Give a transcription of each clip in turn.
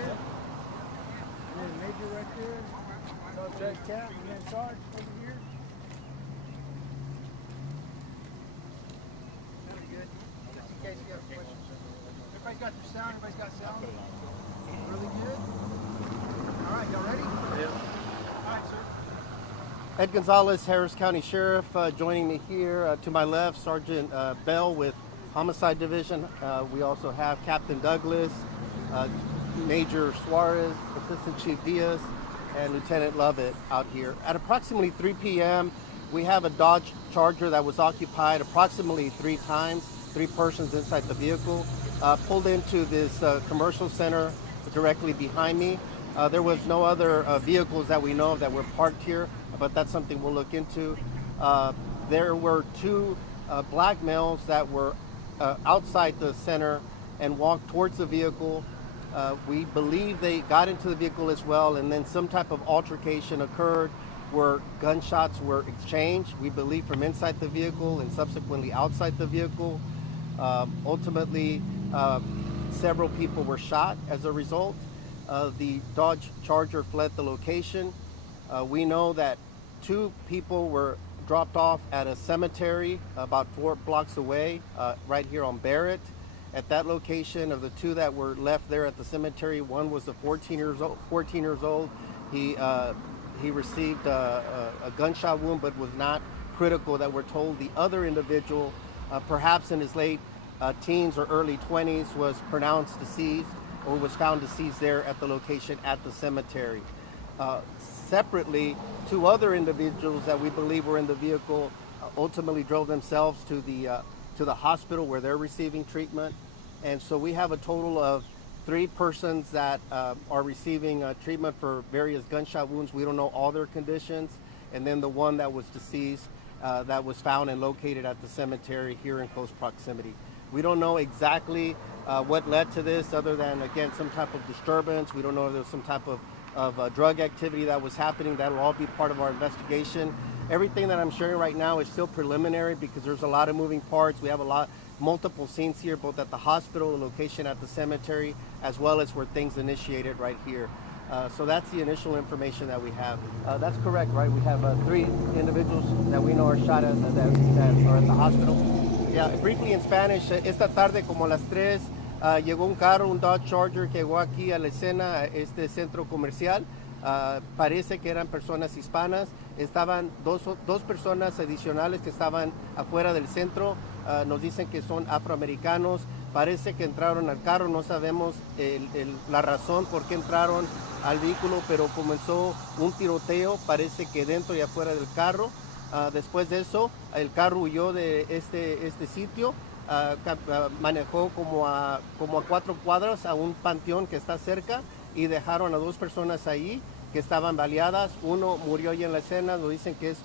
here. And then Major right there. Sergeant Cap, and then Sarge over here. Very good. Just in case you got questions. Everybody's got their sound. Everybody's got sound. Really good. All right, y'all ready? Yeah. All right, sir. Ed Gonzalez, Harris County Sheriff, joining me here. To my left, Sergeant Bell with Homicide Division. We also have Captain Douglas, Major Suarez, Assistant Chief Diaz, and Lieutenant Lovett out here. At approximately 3 p.m., we have a Dodge Charger that was occupied approximately 3 times, 3 persons inside the vehicle, pulled into this commercial center directly behind me. There was no other vehicles that we know of that were parked here, but that's something we'll look into. There were 2 black males that were outside the center and walked towards the vehicle. We believe they got into the vehicle as well, and then some type of altercation occurred where gunshots were exchanged, we believe from inside the vehicle and subsequently outside the vehicle. Ultimately, several people were shot as a result. The Dodge Charger fled the location. We know that 2 people were dropped off at a cemetery about 4 blocks away, right here on Barrett. At that location, of the 2 that were left there at the cemetery, one was a 14 years old. He received a gunshot wound, but was not critical, that we're told. The other individual, perhaps in his late teens or early 20s, was pronounced deceased or was found deceased there at the location at the cemetery. Separately, 2 other individuals that we believe were in the vehicle ultimately drove themselves to the hospital where they're receiving treatment. And so we have a total of 3 persons that are receiving treatment for various gunshot wounds. We don't know all their conditions. And then the one that was deceased that was found and located at the cemetery here in close proximity. We don't know exactly what led to this, other than, again, some type of disturbance. We don't know if there was some type of drug activity that was happening. That'll all be part of our investigation. Everything that I'm sharing right now is still preliminary because there's a lot of moving parts. We have multiple scenes here, both at the hospital, the location at the cemetery, as well as where things initiated right here. So that's the initial information that we have. That's correct, right? We have 3 individuals that we know are shot that are at the hospital. Yeah, briefly in Spanish, esta tarde como a las 3 llegó un carro, un Dodge Charger que llegó aquí a la escena, este centro comercial. Parece que eran personas hispanas. Estaban dos personas adicionales que estaban afuera del centro. Nos dicen que son afroamericanos. Parece que entraron al carro. No sabemos la razón por qué entraron al vehículo, pero comenzó un tiroteo, parece que dentro y afuera del carro. Después de eso, el carro huyó de este sitio. Manejó como a 4 cuadras a un panteón que está cerca y dejaron a 2 personas ahí que estaban baleadas. Uno murió ahí en la escena. Nos dicen que es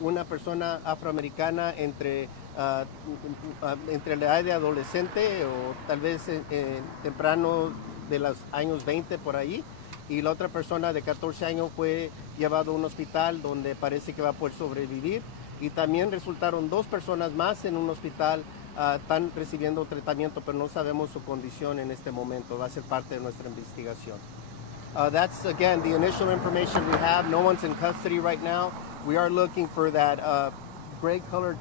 una persona afroamericana entre la edad de adolescente o tal vez temprano de los años 20 por ahí. Y la otra persona de 14 años fue llevado a un hospital donde parece que va a poder sobrevivir. Y también resultaron 2 personas más en un hospital. Están recibiendo tratamiento, pero no sabemos su condición en este momento. Va a ser parte de nuestra investigación. That's, again, the initial information we have. No one's in custody right now. We are looking for that gray-colored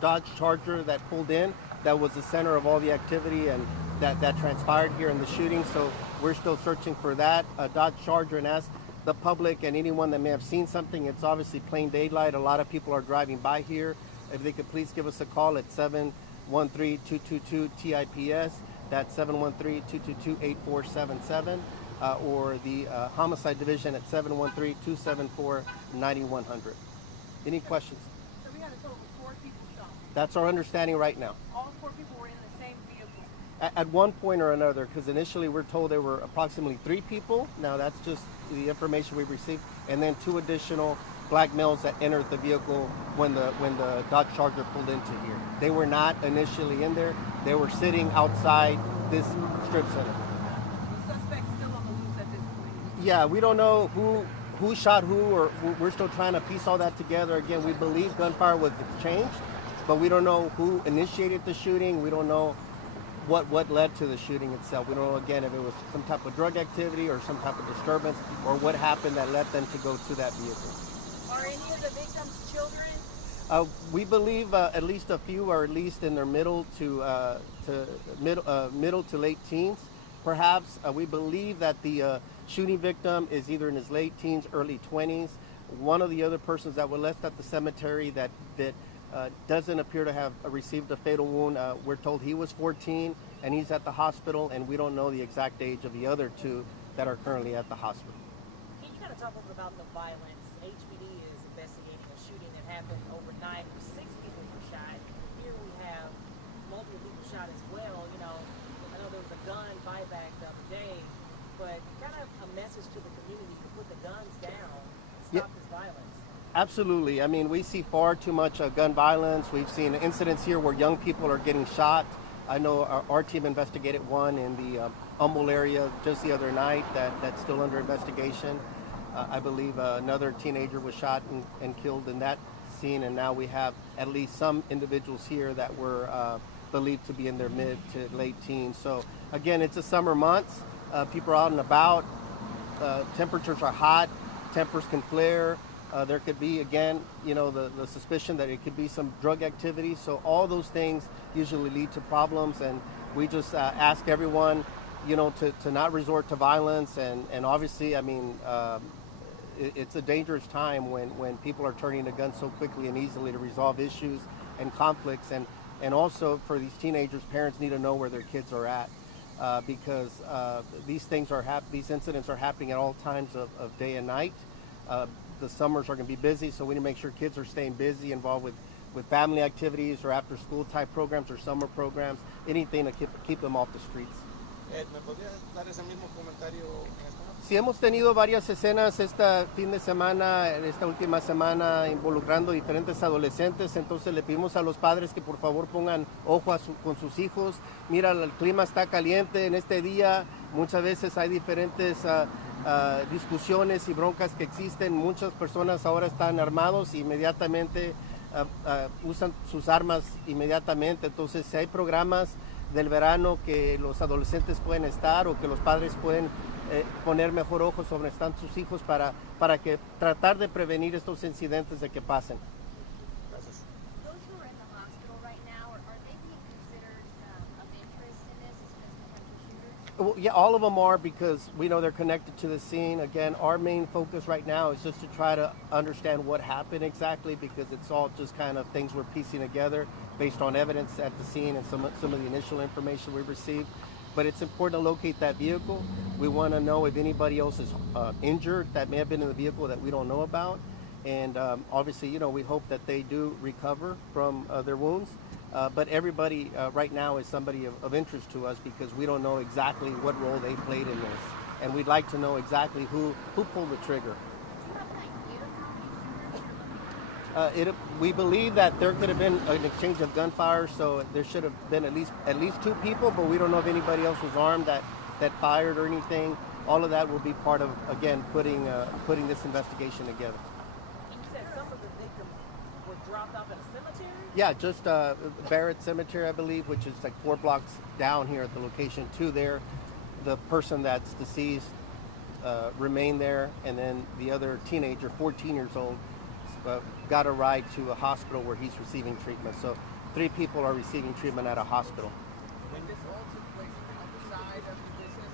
Dodge Charger that pulled in. That was the center of all the activity and that transpired here in the shooting. So we're still searching for that Dodge Charger, and as the public and anyone that may have seen something, it's obviously plain daylight. A lot of people are driving by here. If they could please give us a call at 713-222-TIPS. That's 713-222-8477. Or the Homicide Division at 713-274-9100. Any questions? So we had a total of 4 people shot. That's our understanding right now. All 4 people were in the same vehicle. At one point or another, because initially we're told there were approximately 3 people. Now that's just the information we received, and then 2 additional black males that entered the vehicle when the Dodge Charger pulled into here. They were not initially in there. They were sitting outside this strip center. The suspect's still on the loose at this point. Yeah, we don't know who shot who, or we're still trying to piece all that together. Again, we believe gunfire was exchanged, but we don't know who initiated the shooting. We don't know what led to the shooting itself. We don't know, again, if it was some type of drug activity or some type of disturbance, or what happened that led them to go to that vehicle. Are any of the victims children? We believe at least a few are at least in their middle to late teens. Perhaps we believe that the shooting victim is either in his late teens, early 20s. One of the other persons that were left at the cemetery that doesn't appear to have received a fatal wound. We're told he was 14 and he's at the hospital, and we don't know the exact age of the other two that are currently at the hospital. Can you kind of talk a little about the violence? HPD is investigating a shooting that happened overnight where 6 people were shot. Here we have multiple people shot as well. You know, I know there was a gun buyback the other day, but kind of a message to the community to put the guns down and stop this violence. Absolutely. I mean, we see far too much gun violence. We've seen incidents here where young people are getting shot. I know our team investigated one in the Humboldt area just the other night that's still under investigation. I believe another teenager was shot and killed in that scene, and now we have at least some individuals here that were believed to be in their mid to late teens. So again, it's a summer months. People are out and about. Temperatures are hot. Tempers can flare. There could be, again, you know, the suspicion that it could be some drug activity. So all those things usually lead to problems, and we just ask everyone, you know, to not resort to violence. And obviously, I mean, it's a dangerous time when people are turning to guns so quickly and easily to resolve issues and conflicts. And also for these teenagers, parents need to know where their kids are at, because these incidents are happening at all times of day and night. The summers are going to be busy, so we need to make sure kids are staying busy, involved with family activities or after school type programs or summer programs, anything to keep them off the streets. ¿Me podrías dar ese mismo comentario en español? Sí, hemos tenido varias escenas esta última semana involucrando diferentes adolescentes, entonces le pedimos a los padres que por favor pongan ojo con sus hijos. Mira, el clima está caliente en este día, muchas veces hay diferentes discusiones y broncas que existen. Muchas personas ahora están armados e inmediatamente usan sus armas inmediatamente. Entonces, si hay programas del verano que los adolescentes pueden estar o que los padres pueden poner mejor ojo sobre están sus hijos para que tratar de prevenir estos incidentes de que pasen. Gracias. Those who are in the hospital right now, are they being considered of interest in this as potential shooters? Well, yeah, all of them are, because we know they're connected to the scene. Again, our main focus right now is just to try to understand what happened exactly, because it's all just kind of things we're piecing together based on evidence at the scene and some of the initial information we received. But it's important to locate that vehicle. We want to know if anybody else is injured that may have been in the vehicle that we don't know about. And obviously, you know, we hope that they do recover from their wounds. But everybody right now is somebody of interest to us, because we don't know exactly what role they played in this. And we'd like to know exactly who pulled the trigger. Do you have an idea of how many shooters you're looking at? We believe that there could have been an exchange of gunfire, so there should have been at least 2 people, but we don't know if anybody else was armed that fired or anything. All of that will be part of, again, putting this investigation together. You said some of the victims were dropped off at a cemetery? Yeah, just Barrett Cemetery, I believe, which is like 4 blocks down here at the location to there. The person that's deceased remained there, and then the other teenager, 14 years old, got a ride to a hospital where he's receiving treatment. So 3 people are receiving treatment at a hospital. And this all took place on the side of the business,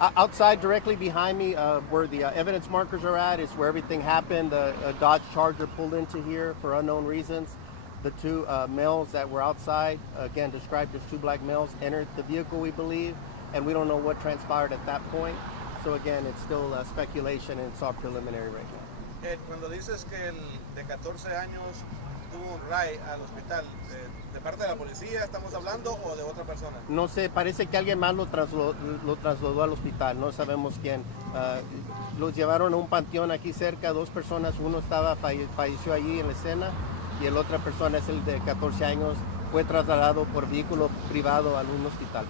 or Outside, directly behind me, where the evidence markers are at, is where everything happened. A Dodge Charger pulled into here for unknown reasons. The 2 males that were outside, again described as 2 black males, entered the vehicle, we believe, and we don't know what transpired at that point. So again, it's still speculation, and it's all preliminary right now. Cuando dices que el de 14 años tuvo un ride al hospital, ¿de parte de la policía estamos hablando o de otra persona? No sé, parece que alguien más lo trasladó al hospital, no sabemos quién. Los llevaron a un panteón aquí cerca, 2 personas, uno falleció allí en la escena, y la otra persona es el de 14 años, fue trasladado por vehículo privado a un hospital.